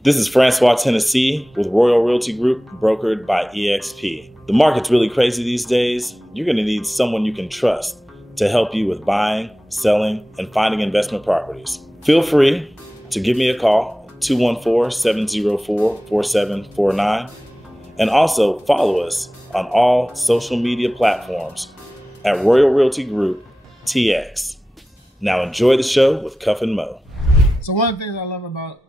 This is Francois Tennessee with Royal Realty Group, brokered by eXp. The market's really crazy these days. You're going to need someone you can trust to help you with buying, selling, and finding investment properties. Feel free to give me a call, 214-704-4749, and also follow us on all social media platforms at Royal Realty Group TX. Now enjoy the show with Cuff and Mo. So one of the things I love about,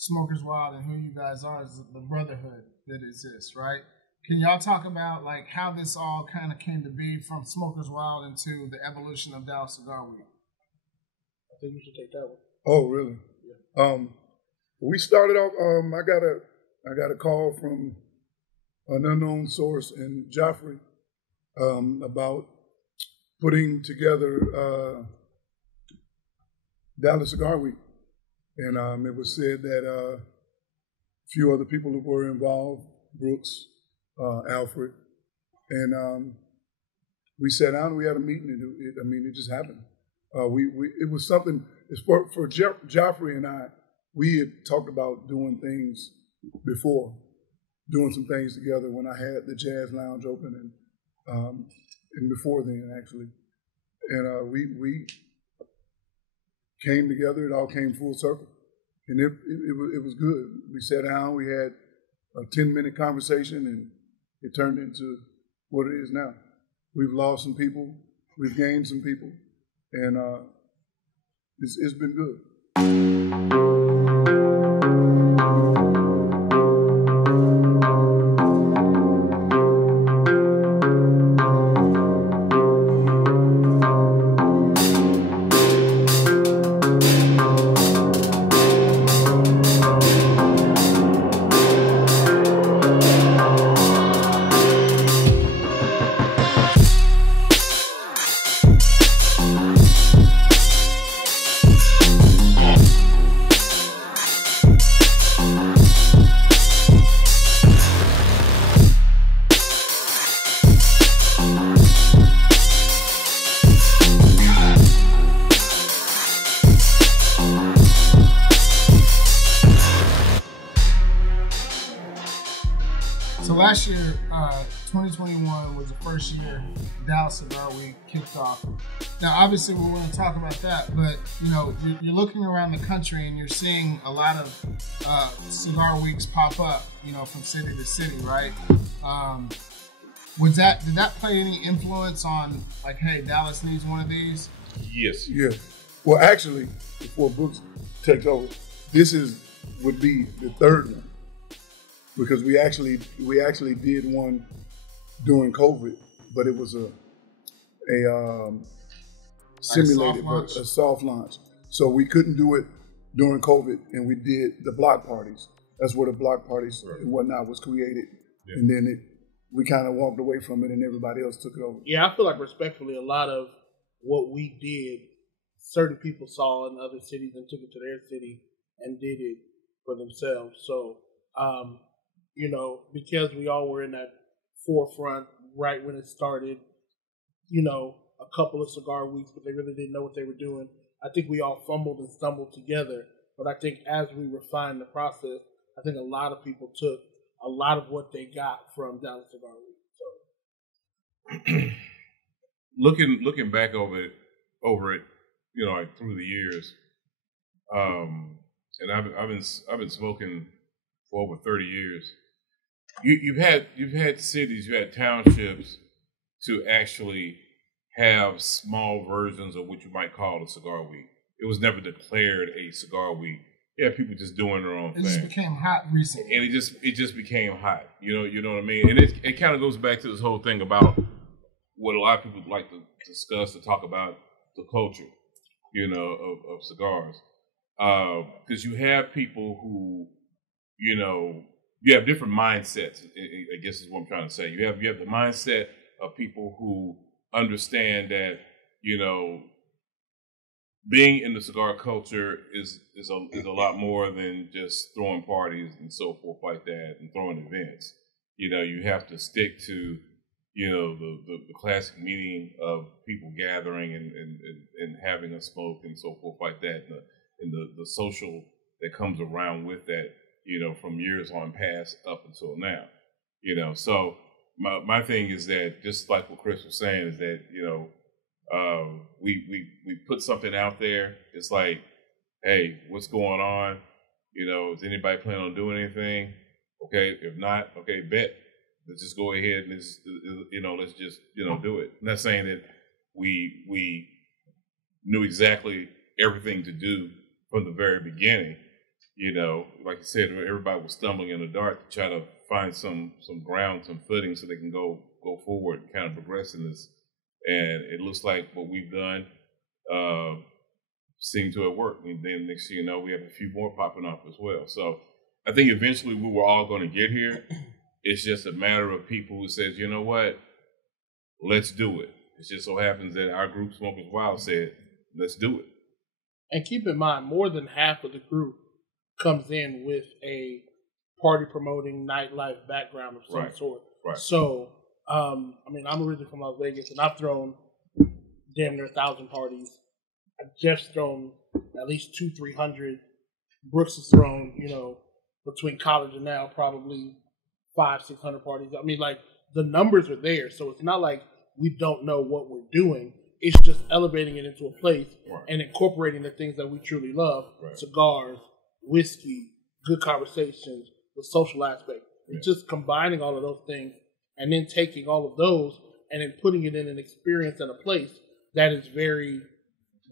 Smokers Wild and who you guys are is the brotherhood that exists, right? Can y'all talk about like how this all kind of came to be from Smokers Wild into the evolution of Dallas Cigar Week? I think you should take that one. Oh, really? Yeah. We started off. I got a call from an unknown source in Joffrey about putting together Dallas Cigar Week. And it was said that a few other people who were involved, Brooks, Alfred, and we sat down and we had a meeting. And it just happened. It was something. It's for Joffrey and I. We had talked about doing things before, doing some things together when I had the Jazz Lounge open and before then actually, and we came together. It all came full circle, and it was good. We sat down. We had a 10-minute conversation, and it turned into what it is now. We've lost some people. We've gained some people, and it's been good. Last year, 2021 was the first year Dallas Cigar Week kicked off. Now, obviously, we're going to talk about that, but you're looking around the country and you're seeing a lot of cigar weeks pop up, from city to city, right? Did that play any influence on like, hey, Dallas needs one of these? Yes. Yeah. Well, actually, before Brooks takes over, this would be the third one. Because we actually did one during COVID, but it was a simulated, a soft launch. So we couldn't do it during COVID, and we did the block parties. That's where the block parties and whatnot was created, and then we kind of walked away from it, and everybody else took it over. Yeah, I feel like respectfully, a lot of what we did, certain people saw in other cities and took it to their city and did it for themselves. So. Because we all were in that forefront right when it started, a couple of cigar weeks, but they really didn't know what they were doing. I think we all fumbled and stumbled together. But I think as we refined the process, I think a lot of people took a lot of what they got from Dallas Cigar Week. So. looking back over it, like through the years, and I've been smoking for over 30 years. You've had cities, you had townships to actually have small versions of what you might call a cigar week. It was never declared a cigar week. Yeah, people just doing their own thing. It just became hot recently. And it just became hot. You know what I mean? And it kind of goes back to this whole thing about what a lot of people like to discuss and talk about, the culture, of cigars. Because you have people who, you have different mindsets, I guess is what I'm trying to say. You have the mindset of people who understand that, being in the cigar culture is a lot more than just throwing parties and so forth like that and throwing events. You have to stick to, the classic meaning of people gathering and having a smoke and so forth like that, and the social that comes around with that, from years on past up until now, So my thing is that, just like what Chris was saying, is that, we put something out there. It's like, hey, what's going on? Is anybody planning on doing anything? Okay, if not, okay, bet. Let's just go ahead and let's just do it. I'm not saying that we knew exactly everything to do from the very beginning. Like you said, everybody was stumbling in the dark to try to find some ground, some footing, so they can go forward and kind of progress in this. And it looks like what we've done seemed to have worked. And then next thing you know, we have a few more popping up as well. So I think eventually we were all going to get here. It's just a matter of people who says, you know what, let's do it. It just so happens that our group, Smokers Wild, said, let's do it. And keep in mind, more than half of the group comes in with a party promoting nightlife background of some sort. Right. So, I'm originally from Las Vegas, and I've thrown damn near 1,000 parties. I've just thrown at least 200-300. Brooks has thrown, between college and now, probably 500-600 parties. The numbers are there, so it's not like we don't know what we're doing. It's just elevating it into a place and incorporating the things that we truly love: cigars, whiskey, good conversations, the social aspect. It's just combining all of those things and then taking all of those and then putting it in an experience and a place that is very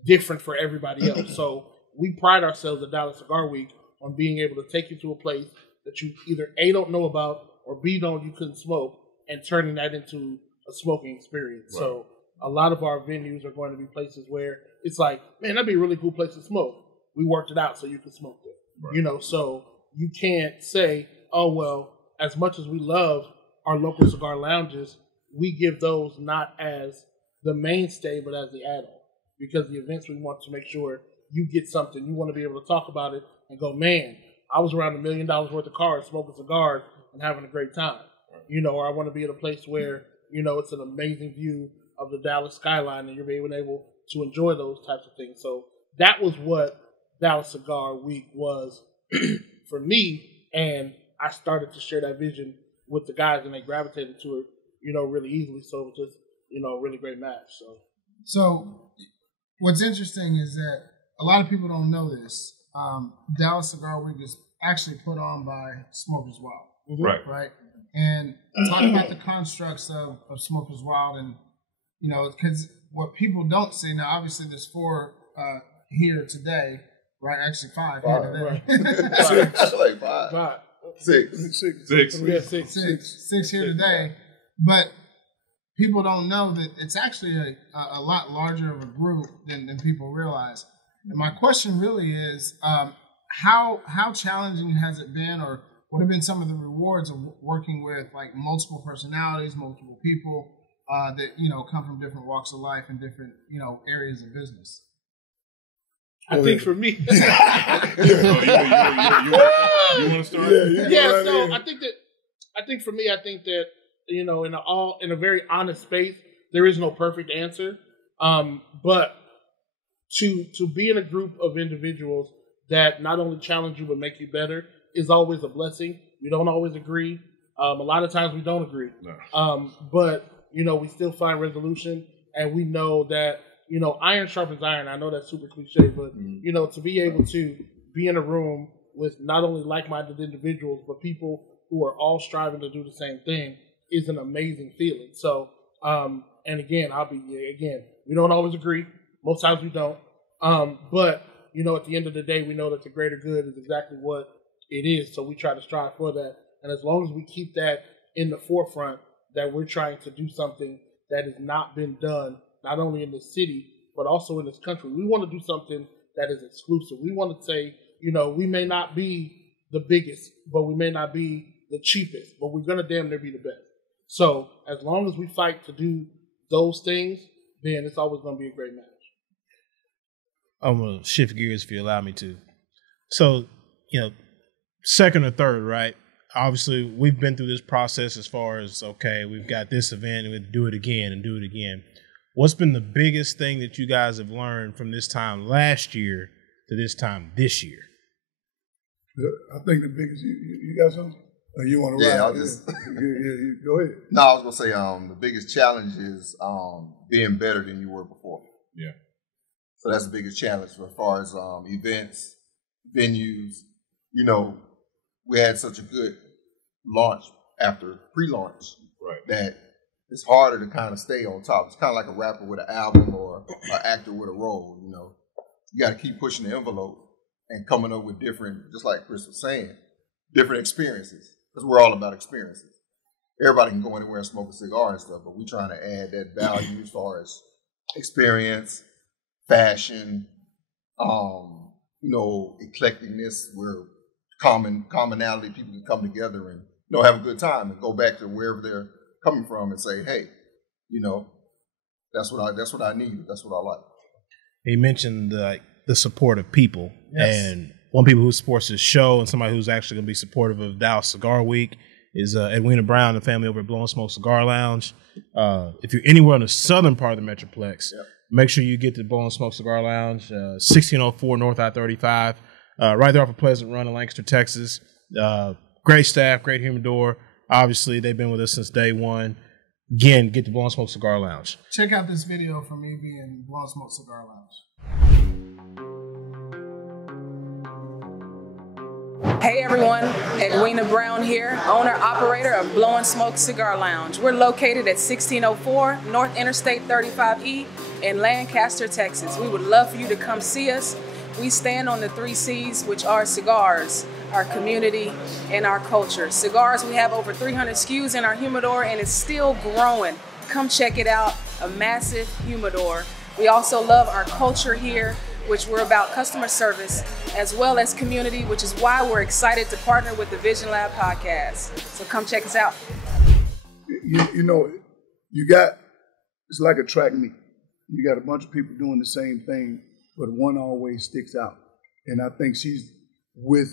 different for everybody else. So we pride ourselves at Dallas Cigar Week on being able to take you to a place that you either A, don't know about, or B, you couldn't smoke, and turning that into a smoking experience. Right. So a lot of our venues are going to be places where it's like, man, that'd be a really cool place to smoke. We worked it out so you can smoke there. Right. So you can't say, oh, well, as much as we love our local cigar lounges, we give those not as the mainstay, but as the add-on. Because the events, we want to make sure you get something. You want to be able to talk about it and go, man, I was around $1 million worth of cars, smoking cigars and having a great time. Or I want to be at a place where, it's an amazing view of the Dallas skyline and you're being able to enjoy those types of things. So that was what Dallas Cigar Week was for me. And I started to share that vision with the guys and they gravitated to it, really easily. So it was just, a really great match. So what's interesting is that a lot of people don't know this. Dallas Cigar Week is actually put on by Smokers Wild. Right. And talk about the constructs of Smokers Wild and, because what people don't see, now obviously there's 4 here today, right? Actually 5 here today. Right. 5. 6. 6 here today. But people don't know that it's actually a lot larger of a group than people realize. And my question really is, how challenging has it been, or what have been some of the rewards of working with like multiple personalities, multiple people that come from different walks of life and different areas of business? I think for me, you want to start? Yeah. So I think for me, in a very honest space, there is no perfect answer. But to be in a group of individuals that not only challenge you but make you better is always a blessing. We don't always agree. A lot of times we don't agree. No. But we still find resolution, and we know that iron sharpens iron. I know that's super cliche, but to be able to be in a room with not only like-minded individuals but people who are all striving to do the same thing is an amazing feeling. So, and again, we don't always agree. Most times we don't. But, at the end of the day, we know that the greater good is exactly what it is. So we try to strive for that. And as long as we keep that in the forefront, that we're trying to do something that has not been done, not only in this city, but also in this country. We want to do something that is exclusive. We want to say, we may not be the biggest, but we may not be the cheapest, but we're going to damn near be the best. So as long as we fight to do those things, then it's always going to be a great match. I'm going to shift gears if you allow me to. So, second or third, right? Obviously, we've been through this process as far as, okay, we've got this event and we do it again and do it again. What's been the biggest thing that you guys have learned from this time last year to this time this year? I think the biggest, you got something? Or you want to ride? I'll just... Go ahead. No, I was going to say the biggest challenge is being better than you were before. Yeah. So that's the biggest challenge as far as events, venues. You know, we had such a good launch after pre-launch that it's harder to kind of stay on top. It's kind of like a rapper with an album or an actor with a role, you know. You got to keep pushing the envelope and coming up with different, just like Chris was saying, different experiences. Because we're all about experiences. Everybody can go anywhere and smoke a cigar and stuff, but we're trying to add that value as far as experience, fashion, you know, eclecticness, where commonality, people can come together and, you know, have a good time and go back to wherever they're coming from and say, hey, you know, that's what I need. That's what I like. He mentioned the support of people. Yes. And one people who supports this show and somebody who's actually going to be supportive of Dallas Cigar Week is Edwina Brown, the family over at Blowing Smoke Cigar Lounge. If you're anywhere in the southern part of the Metroplex, make sure you get to Blowing Smoke Cigar Lounge, 1604 North I-35, right there off of Pleasant Run in Lancaster, Texas. Great staff, great humidor. Obviously, they've been with us since day one. Again, get to Blowing Smoke Cigar Lounge. Check out this video from me being Blowing Smoke Cigar Lounge. Hey everyone, Edwina Brown here, owner-operator of Blowing Smoke Cigar Lounge. We're located at 1604 North Interstate 35E in Lancaster, Texas. We would love for you to come see us. We stand on the 3 C's, which are cigars, our community, and our culture. Cigars, we have over 300 SKUs in our humidor and it's still growing. Come check it out, a massive humidor. We also love our culture here, which we're about customer service, as well as community, which is why we're excited to partner with the TheVisionLab podcast. So come check us out. You know, it's like a track meet. You got a bunch of people doing the same thing, but one always sticks out. And I think she's with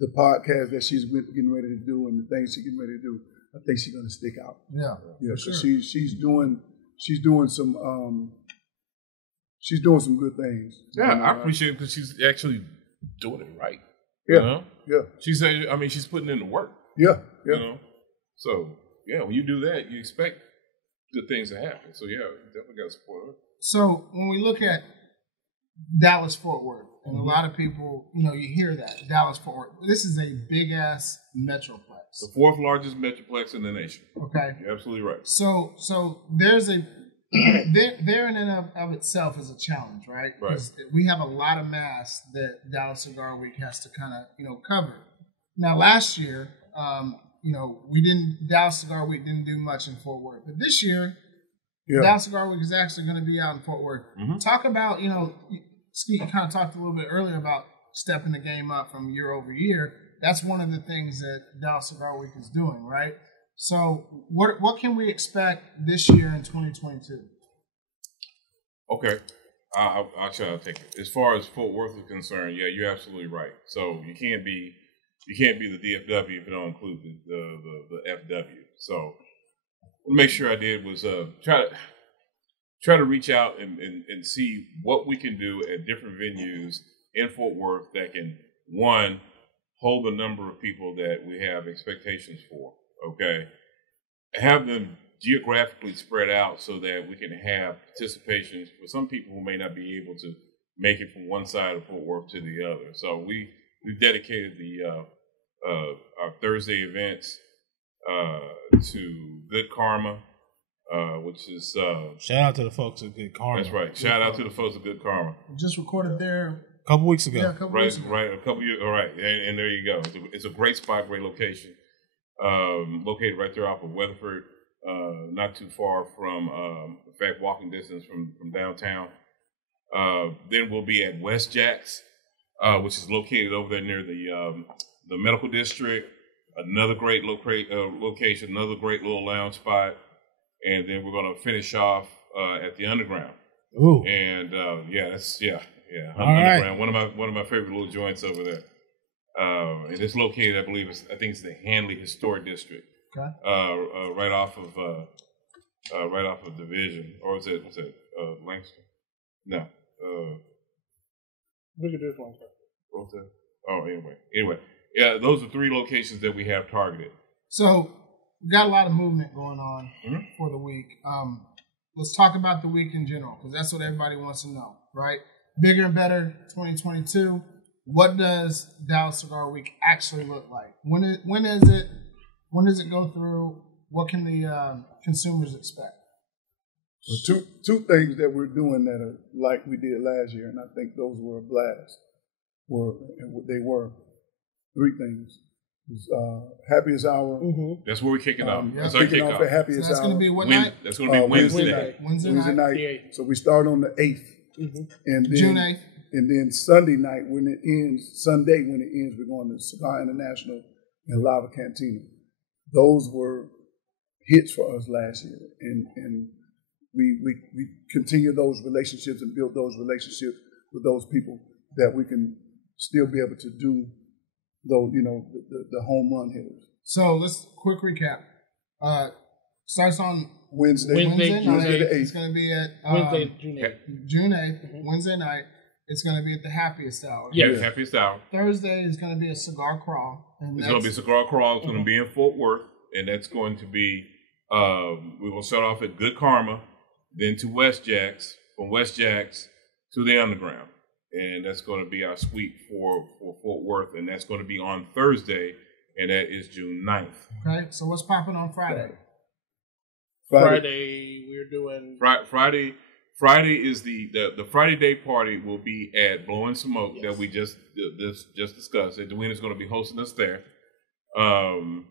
the podcast that she's getting ready to do and the things she's getting ready to do. I think she's going to stick out. Yeah, because she's doing some good things. Yeah, I appreciate it because she's actually doing it right. Yeah, you know? Yeah. She's putting in the work. Yeah, yeah. You know? So, yeah, when you do that, you expect good things to happen. So, yeah, you definitely got to support her. So, when we look at Dallas-Fort Worth, and a lot of people, you know, you hear that, Dallas-Fort Worth. This is a big-ass metroplex. The 4th largest metroplex in the nation. Okay. You're absolutely right. So there's a... there in and of itself is a challenge, right? Because we have a lot of mass that Dallas Cigar Week has to kind of, you know, cover. Now, last year, you know, Dallas Cigar Week didn't do much in Fort Worth. But this year, Dallas Cigar Week is actually going to be out in Fort Worth. Mm-hmm. Talk about, you know, Skeet kind of talked a little bit earlier about stepping the game up from year over year. That's one of the things that Dallas Cigar Week is doing, right? So what can we expect this year in 2022? Okay. I'll take it. As far as Fort Worth is concerned, yeah, you're absolutely right. So you can't be the DFW if you don't include the FW. So what I make sure I did was try to reach out and see what we can do at different venues in Fort Worth that can, one, hold the number of people that we have expectations for. Okay, have them geographically spread out so that we can have participations for some people who may not be able to make it from one side of Fort Worth to the other. So we've dedicated our Thursday events to Good Karma, which is shout out to the folks at Good Karma. That's right. Shout out to the folks at Good Karma. Just recorded there a couple weeks ago. Yeah, a couple weeks ago. Right. A couple years. All right, and there you go. It's a great spot, great location. Located right there off of Weatherford, not too far from, in fact, walking distance from downtown. Then we'll be at West Jacks, which is located over there near the medical district. Another great location, another great little lounge spot. And then we're going to finish off at the Underground. Ooh. And Underground, right. one of my favorite little joints over there. And it's located, I believe, I think it's the Handley Historic District. Okay. Right off of Division, or what's it? Lancaster? No. Look at this one. What's that? Oh, anyway. Yeah, those are 3 locations that we have targeted. So we got a lot of movement going on for the week. Let's talk about the week in general, because that's what everybody wants to know, right? Bigger and Better 2022. What does Dallas Cigar Week actually look like? When is it? When does it go through? What can the consumers expect? Well, two things that we're doing that are like we did last year, and I think those were a blast. They were 3 things. Happiest Hour. That's where we're kicking off. That's our kickoff. At Happiest so that's Hour. going to be what night? That's going to be Wednesday. Wednesday night. So we start on the 8th. And then, June 8th. And then Sunday night when it ends, we're going to Cigar International and Lava Cantina. Those were hits for us last year. And we continue those relationships and build those relationships with those people that we can still be able to do those, the home run hitters. So let's quick recap. Starts on Wednesday night. the 8th. It's going to be at Wednesday, June 8th. June 8th, Wednesday night. It's going to be at the Happiest Hour. Yeah, Happiest Hour. Thursday is going to be a cigar crawl. It's going to be a cigar crawl. It's going to be in Fort Worth, and that's going to be. We're going to start off at Good Karma, then to West Jacks, from West Jacks to the Underground, and that's going to be our suite for Fort Worth, and that's going to be on Thursday, and that is June 9th. Okay, so what's popping on Friday? Friday we're doing Friday is the Friday day party will be at Blowing Smoke that we just discussed. Edwina's going to be hosting us there. And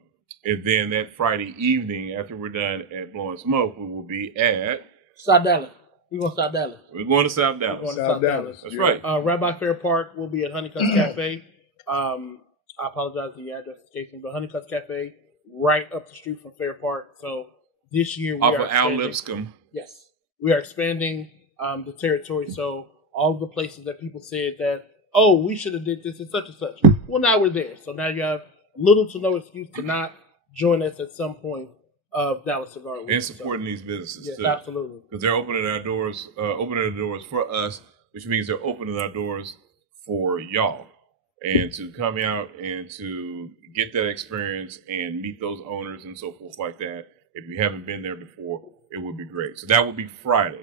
then that Friday evening, after we're done at Blowing Smoke, we will be at South Dallas. We're going to South Dallas. We're going to South Dallas. South Dallas. That's right. Rabbi Fair Park will be at Honeycutt Cafe. I apologize if the address escapes me, but Honeycutt Cafe, right up the street from Fair Park. So this year we off are of Al Lipscomb. Yes. We are expanding the territory, so all the places that people said that, oh, we should have did this and such, well, now we're there. So now you have little to no excuse to not join us at some point of Dallas Cigar Week. And supporting these businesses, yes, too. Absolutely. Because they're opening the doors for us, which means they're opening our doors for y'all. And to come out and to get that experience and meet those owners and so forth like that. If you haven't been there before, it would be great. So that will be Friday,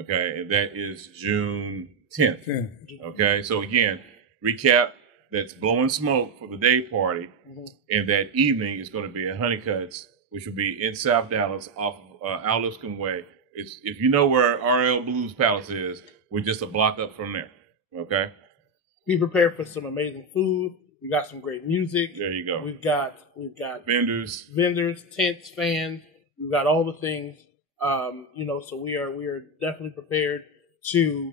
okay? And that is June 10th, okay? So again, recap, that's Blowing Smoke for the day party, and that evening is going to be at Honeycutt's, which will be in South Dallas off of Al Lipscomb Way. If you know where RL Blues Palace is, we're just a block up from there, okay? Be prepared for some amazing food. We got some great music. There you go. We've got vendors, tents, fans. We've got all the things. So we are definitely prepared to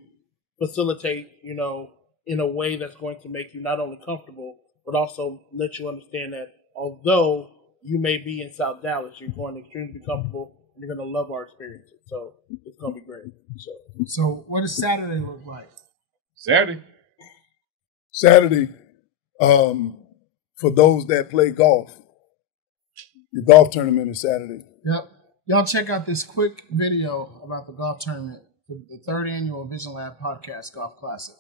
facilitate, in a way that's going to make you not only comfortable, but also let you understand that although you may be in South Dallas, you're going extremely comfortable and you're going to love our experiences. So it's going to be great. So what does Saturday look like? Saturday, for those that play golf, the golf tournament is Saturday. Yep. Y'all check out this quick video about the golf tournament for the 3rd annual TheVisionLab Podcast Golf Classic.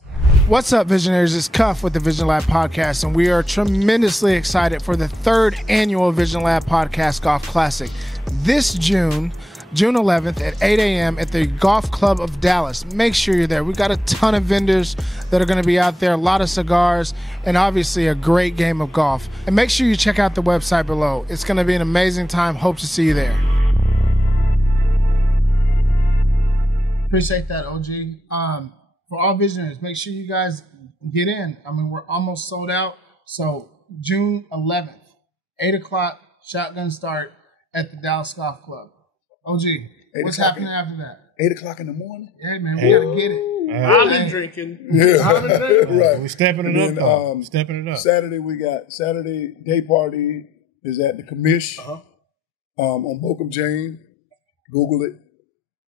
What's up, Visionaries? It's Cuff with the TheVisionLab Podcast, and we are tremendously excited for the 3rd annual TheVisionLab Podcast Golf Classic. This June 11th at 8 a.m. at the Golf Club of Dallas. Make sure you're there. We've got a ton of vendors that are going to be out there, a lot of cigars, and obviously a great game of golf. And make sure you check out the website below. It's going to be an amazing time. Hope to see you there. Appreciate that, OG. For all visionaries, make sure you guys get in. I mean, we're almost sold out. So June 11th, 8 o'clock, shotgun start at the Dallas Golf Club. OG, what's happening after that? 8 o'clock in the morning? Hey, man, we got to get it. I've been drinking. Yeah. I've been drinking. Right. We're stepping it up. Stepping it up. Saturday, we got Saturday day party is at the Commish on Bochum Jane. Google it.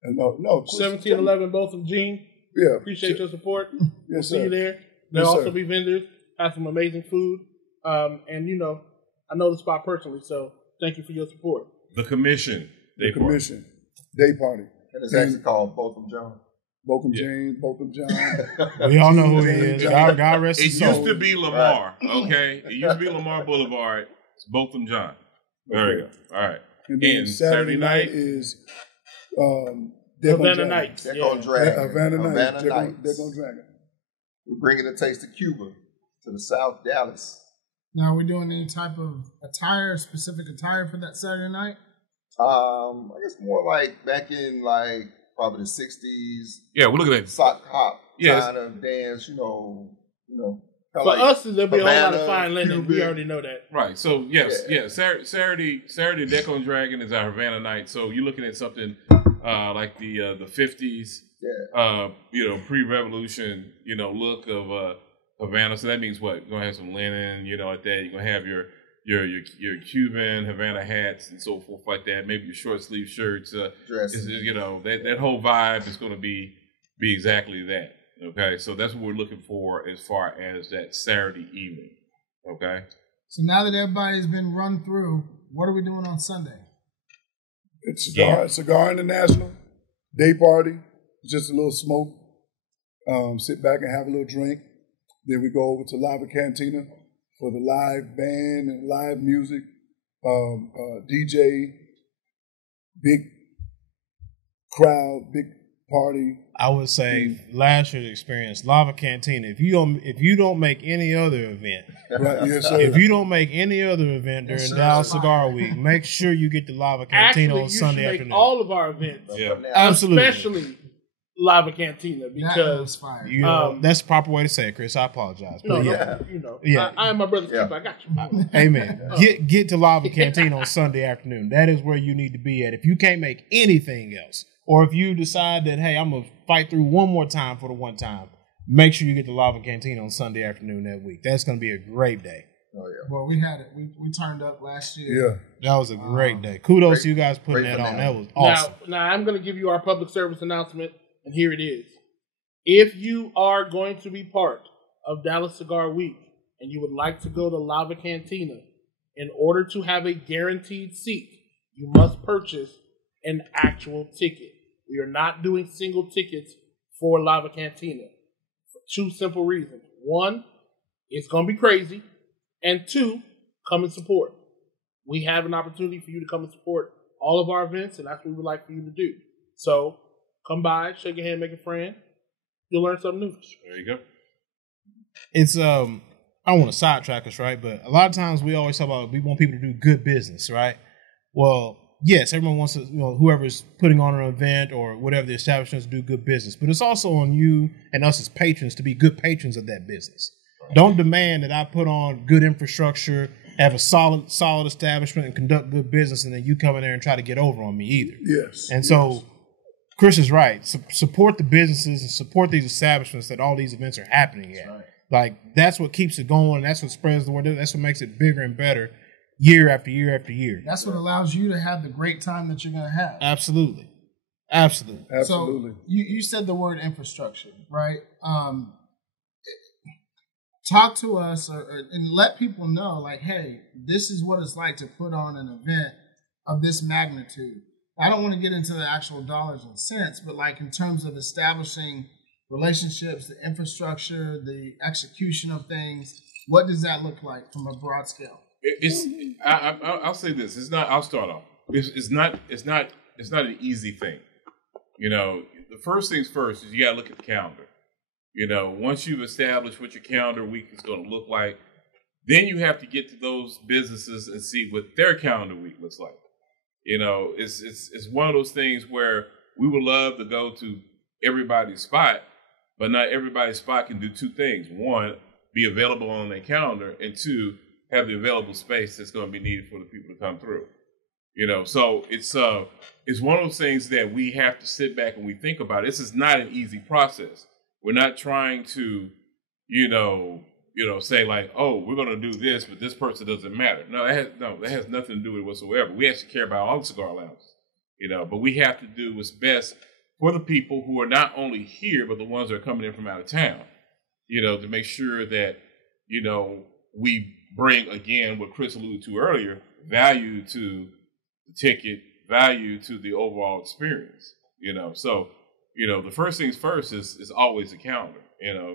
And no, 1711 Botham Gene. Yeah. Appreciate your support. Yes, See sir. you there. There'll Yes, also sir. be vendors, have some amazing food. And I know the spot personally, so thank you for your support. The Commission. The Commission day party. And it's actually called Botham John. Botham James, Botham John. We all know who he is. God rest It his soul. used to be Lamar, okay? It used to be Lamar Boulevard. It's Botham John. There you go. All right. And then Saturday night is Havana Nights. They're going to drag. Havana Nights. They're Nights. going to drag it. We're bringing a taste of Cuba to the South Dallas. Now, are we doing any type of specific attire for that Saturday night? I guess more like back in like probably the 60s. Yeah, we're looking at sock hop Yes. kind of dance, you know. For like us, there'll be a whole lot of Havana, fine linen. We Cuban. already know that. Right. So Saturday Deck on Dragon is our Havana night. So you're looking at something like the 50s, pre-revolution, look of Havana. So that means what? You're gonna have some linen, like that. You're gonna have your Cuban Havana hats and so forth like that. Maybe your short sleeve shirts. Dresses. That whole vibe is gonna be exactly that. Okay, so that's what we're looking for as far as that Saturday evening. Okay. So now that everybody's been run through, what are we doing on Sunday? It's Cigar International, day party, just a little smoke. Sit back and have a little drink. Then we go over to Lava Cantina for the live band and live music. DJ, big crowd, big party. I would say last year's experience, Lava Cantina. If you don't make any other event, Right, yes, sir. if you don't make any other event during Dallas Cigar Week, make sure you get to Lava Cantina Actually, on you Sunday should make afternoon. all of our events, Absolutely. especially Lava Cantina, That because was fire. That's the proper way to say it, Chris. I apologize. But I am my brother's keeper. I got you. Amen. Get to Lava Cantina on Sunday afternoon. That is where you need to be at. If you can't make anything else, or if you decide that, hey, I'm going to fight through one more time for the one time, make sure you get to Lava Cantina on Sunday afternoon that week. That's going to be a great day. Oh, yeah. Well, we had it. We turned up last year. Yeah. That was a great day. Kudos to you guys putting that on. That was awesome. Now I'm going to give you our public service announcement, and here it is. If you are going to be part of Dallas Cigar Week and you would like to go to Lava Cantina, in order to have a guaranteed seat, you must purchase an actual ticket. We are not doing single tickets for Lava Cantina for two simple reasons. One, it's going to be crazy. And two, come and support. We have an opportunity for you to come and support all of our events, and that's what we would like for you to do. So come by, shake your hand, make a friend. You'll learn something new. There you go. It's I don't want to sidetrack us, right? But a lot of times we always talk about we want people to do good business, right? Well, yes, everyone wants to, whoever's putting on an event or whatever the establishment is, do good business. But it's also on you and us as patrons to be good patrons of that business. Don't demand that I put on good infrastructure, have a solid establishment, and conduct good business, and then you come in there and try to get over on me either. Yes. And so Chris is right. Support the businesses and support these establishments that all these events are happening at. Right. Like, that's what keeps it going. That's what spreads the word. That's what makes it bigger and better year after year after year. That's what allows you to have the great time that you're going to have. Absolutely. So you said the word infrastructure, right? Talk to us and let people know, like, hey, this is what it's like to put on an event of this magnitude. I don't want to get into the actual dollars and cents, but like in terms of establishing relationships, the infrastructure, the execution of things, what does that look like from a broad scale? I'll say this. It's not. I'll start off. It's not an easy thing. The first things first is you got to look at the calendar. Once you've established what your calendar week is going to look like, then you have to get to those businesses and see what their calendar week looks like. It's one of those things where we would love to go to everybody's spot, but not everybody's spot can do two things. One, be available on their calendar, and two, have the available space that's going to be needed for the people to come through. So it's one of those things that we have to sit back and we think about. This is not an easy process. We're not trying to, say like, oh, we're going to do this, but this person doesn't matter. No, that has nothing to do with it whatsoever. We actually care about all the cigar lounges, but we have to do what's best for the people who are not only here, but the ones that are coming in from out of town, to make sure that, we bring, again, what Chris alluded to earlier, value to the ticket, value to the overall experience, So, the first things first is always the calendar.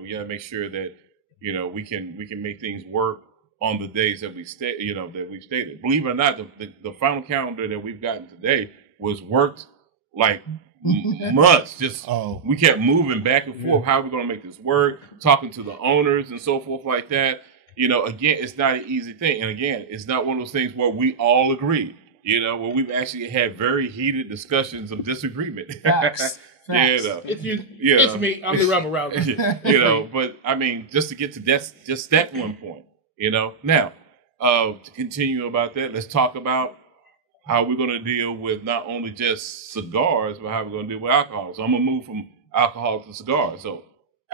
We got to make sure that we can make things work on the days that we that we've stated. Believe it or not, the final calendar that we've gotten today was worked like months. We kept moving back and forth. How are we going to make this work? Talking to the owners and so forth like that. Again, it's not an easy thing, and again, it's not one of those things where we all agree. Where we've actually had very heated discussions of disagreement. Facts. It's me. I'm the rebel rouser. But I mean, just to get to that one point. Now to continue about that, let's talk about how we're going to deal with not only just cigars, but how we're going to deal with alcohol. So I'm going to move from alcohol to cigars. So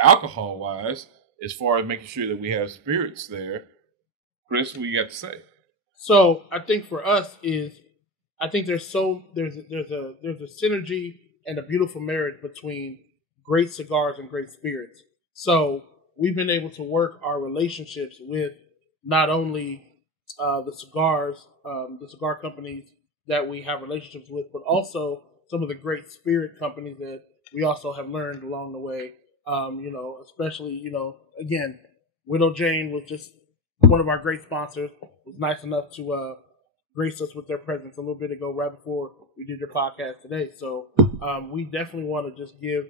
alcohol-wise, as far as making sure that we have spirits there, Chris, what you got to say? So I think for us there's a synergy and a beautiful marriage between great cigars and great spirits. So we've been able to work our relationships with not only the cigar companies that we have relationships with, but also some of the great spirit companies that we also have learned along the way. Especially, again, Widow Jane was just one of our great sponsors, was nice enough to grace us with their presence a little bit ago, right before we did your podcast today. So we definitely want to just give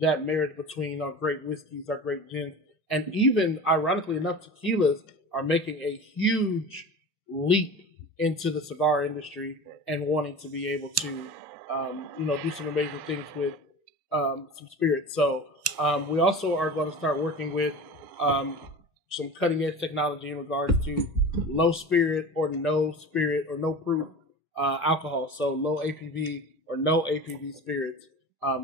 that marriage between our great whiskeys, our great gins, and even, ironically enough, tequilas are making a huge leap into the cigar industry and wanting to be able to, do some amazing things with some spirits. So we also are going to start working with some cutting edge technology in regards to low spirit or no proof alcohol. So low APV or no APV spirits.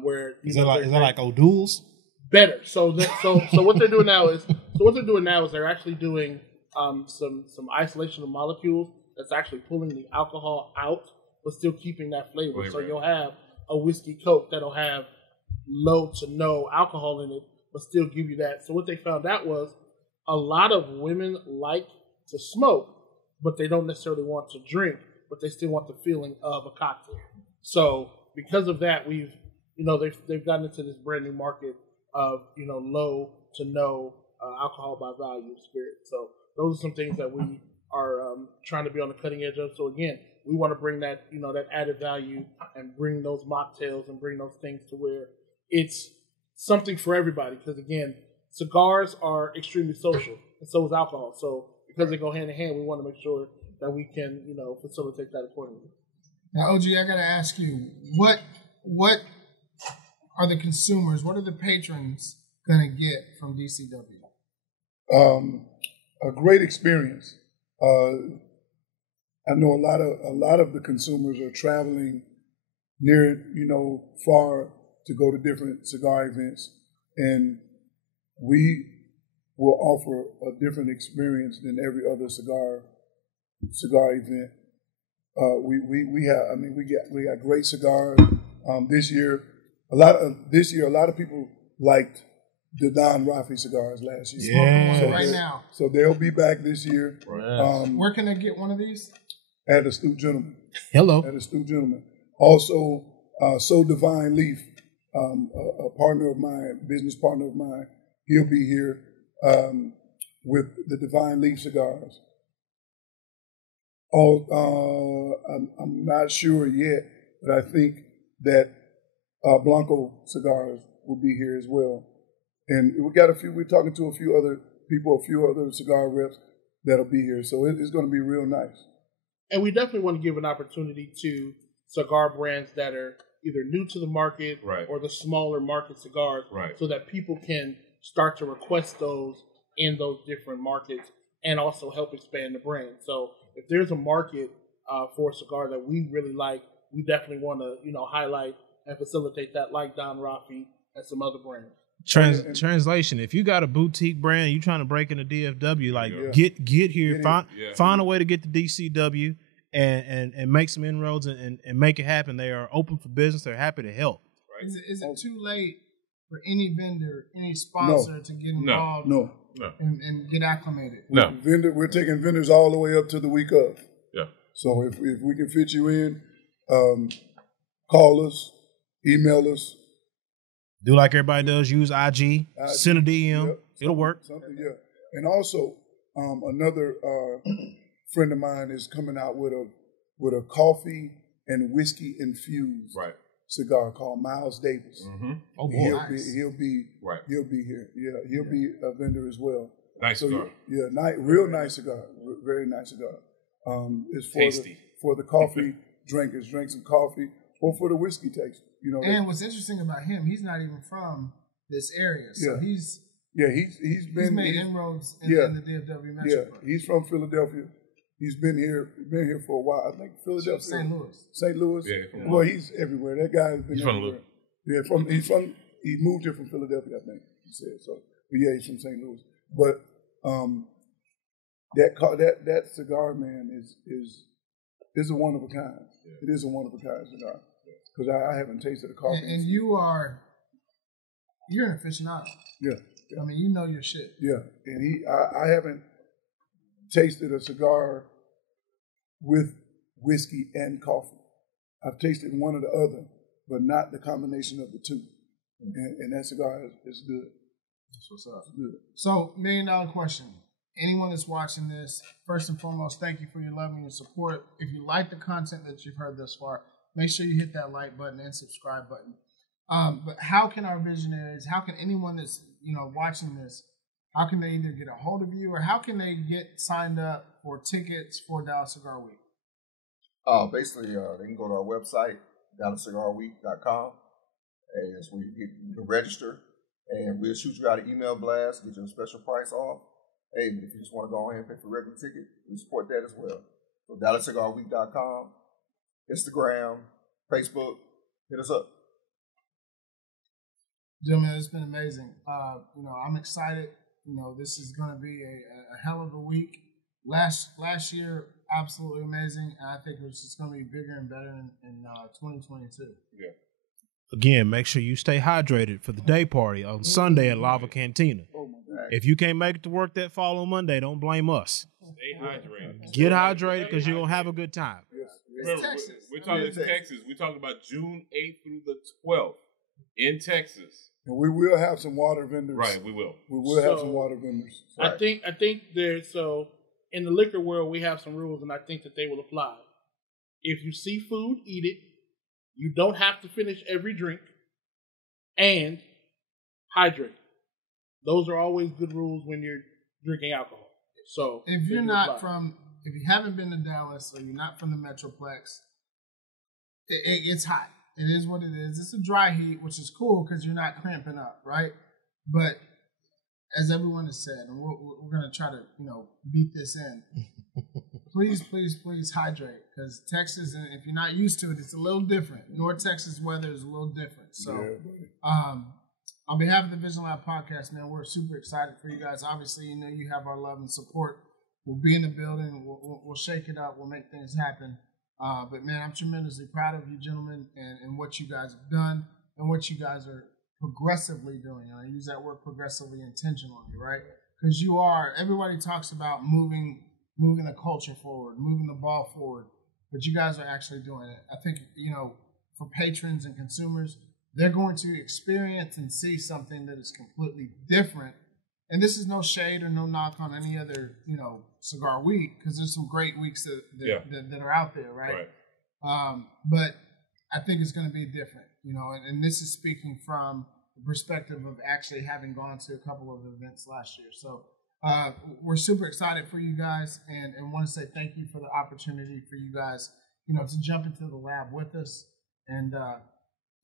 Where is that like O'Doul's? Better. So what they're doing now is they're actually doing some isolation of molecules that's actually pulling the alcohol out, but still keeping that flavor. So you'll have a whiskey Coke that'll have low to no alcohol in it, but still give you that. So what they found out was a lot of women like to smoke, but they don't necessarily want to drink, but they still want the feeling of a cocktail. So because of that, they've gotten into this brand new market of low to no alcohol by value spirit. So those are some things that we are trying to be on the cutting edge of. So again, we want to bring that that added value and bring those mocktails and bring those things to where it's something for everybody. Because again, cigars are extremely social, and so is alcohol. So because they go hand in hand, we want to make sure that we can facilitate that accordingly. Now, OG, I got to ask you, what are the consumers, what are the patrons going to get from DCW? A great experience. I know a lot of the consumers are traveling near, far to go to different cigar events, and we will offer a different experience than every other cigar event. We got great cigars. This year, a lot of people liked the Don Rafi cigars last year. Yeah, right now. So they'll be back this year. Right. Where can I get one of these? At Astute Gentleman. Hello. At Astute Gentleman. Also, So Divine Leaf, a partner of mine, business partner of mine, he'll be here with the Divine Leaf cigars. I'm not sure yet, but I think that Blanco cigars will be here as well. And we're talking to a few other people, a few other cigar reps that'll be here. So it's going to be real nice. And we definitely want to give an opportunity to cigar brands that are either new to the market or the smaller market cigars so that people can start to request those in those different markets and also help expand the brand. So if there's a market for a cigar that we really like, we definitely want to, highlight and facilitate that, like Don Rafi and some other brands. Translation: if you got a boutique brand, you trying to break into DFW, get here, find a way to get to DCW and make some inroads and make it happen. They are open for business. They're happy to help. Right. Is it too late for any vendor, any sponsor to get involved? No. And get acclimated? No. We're taking vendors all the way up to the week of. Yeah. So if we can fit you in, call us, email us. Do like everybody does. Use IG. Send a DM. Yep, It'll work. Yeah. And also, another friend of mine is coming out with a coffee and whiskey infused cigar called Miles Davis. Mm-hmm. Oh boy, he'll be here. Yeah, he'll be a vendor as well. Nice cigar. Real nice cigar. Very nice cigar. It's for tasty for the coffee drinkers. Drink some coffee, or for the whiskey taste. You know. And what's interesting about him, he's not even from this area, so he's made inroads in the DFW metro. Yeah, he's from Philadelphia. He's been here for a while. I think Philadelphia, St. Louis. Yeah, well, he's everywhere. That guy has been everywhere. He moved here from Philadelphia, I think he said. So, but yeah, he's from St. Louis. But that cigar, man, is a one of a kind. Yeah. It is a one of a kind cigar because I haven't tasted a coffee. And you're an aficionado. Yeah. I mean, you know your shit. Yeah, and I haven't tasted a cigar with whiskey and coffee. I've tasted one or the other, but not the combination of the two. And that cigar is good. That's what's up. It's good. So, $1 million question. Anyone that's watching this, first and foremost, thank you for your love and your support. If you like the content that you've heard thus far, make sure you hit that like button and subscribe button. But how can our visionaries, how can anyone that's watching this, how can they either get a hold of you or how can they get signed up for tickets for Dallas Cigar Week? Basically, they can go to our website, DallasCigarWeek.com, and so you can register, and we'll shoot you out an email blast, get you a special price off. Hey, but if you just want to go ahead and pay for a regular ticket, we support that as well. So DallasCigarWeek.com, Instagram, Facebook, hit us up. Gentlemen, it's been amazing. I'm excited. This is going to be a hell of a week. Last year, absolutely amazing. And I think it's just going to be bigger and better in 2022. Yeah. Again, make sure you stay hydrated for the day party on Sunday at Lava Cantina. Oh my God. If you can't make it to work that following Monday, don't blame us. Stay hydrated. Get hydrated because you're going to have a good time. Remember, we're talking Texas. We're talking about June 8th through the 12th in Texas. And we will have some water vendors. Right, we will. We will have some water vendors. Right. I think there's in the liquor world we have some rules, and I think that they will apply. If you see food, eat it. You don't have to finish every drink, and hydrate. Those are always good rules when you're drinking alcohol. So if you haven't been to Dallas or you're not from the Metroplex, it's hot. It is what it is. It's a dry heat, which is cool because you're not cramping up, right? But as everyone has said, and we're going to try to, beat this in. Please, please, please hydrate because Texas, and if you're not used to it, it's a little different. North Texas weather is a little different. So, on behalf of the TheVisionLab podcast, man, we're super excited for you guys. Obviously, you have our love and support. We'll be in the building. We'll shake it up. We'll make things happen. But man, I'm tremendously proud of you gentlemen and what you guys have done and what you guys are progressively doing. And I use that word progressively intentionally, right? Because everybody talks about moving the culture forward, moving the ball forward, but you guys are actually doing it. I think, for patrons and consumers, they're going to experience and see something that is completely different. And this is no shade or no knock on any other, cigar week, because there's some great weeks that are out there, right? But I think it's going to be different, and this is speaking from the perspective of actually having gone to a couple of events last year. So we're super excited for you guys and want to say thank you for the opportunity for you guys, to jump into the lab with us. And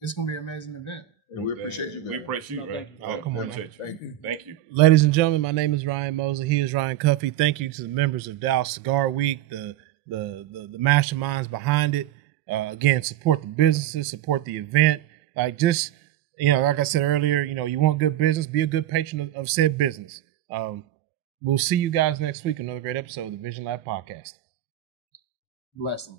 it's going to be an amazing event. And we appreciate you guys. We appreciate you, man. Come on, man. Thank you. Ladies and gentlemen, my name is Ryan Mosley. He is Ryan Cuffey. Thank you to the members of Dallas Cigar Week, the masterminds behind it. Again, support the businesses, support the event. Like I said earlier, you want good business, be a good patron of said business. We'll see you guys next week. Another great episode of the TheVisionLab podcast. Blessings.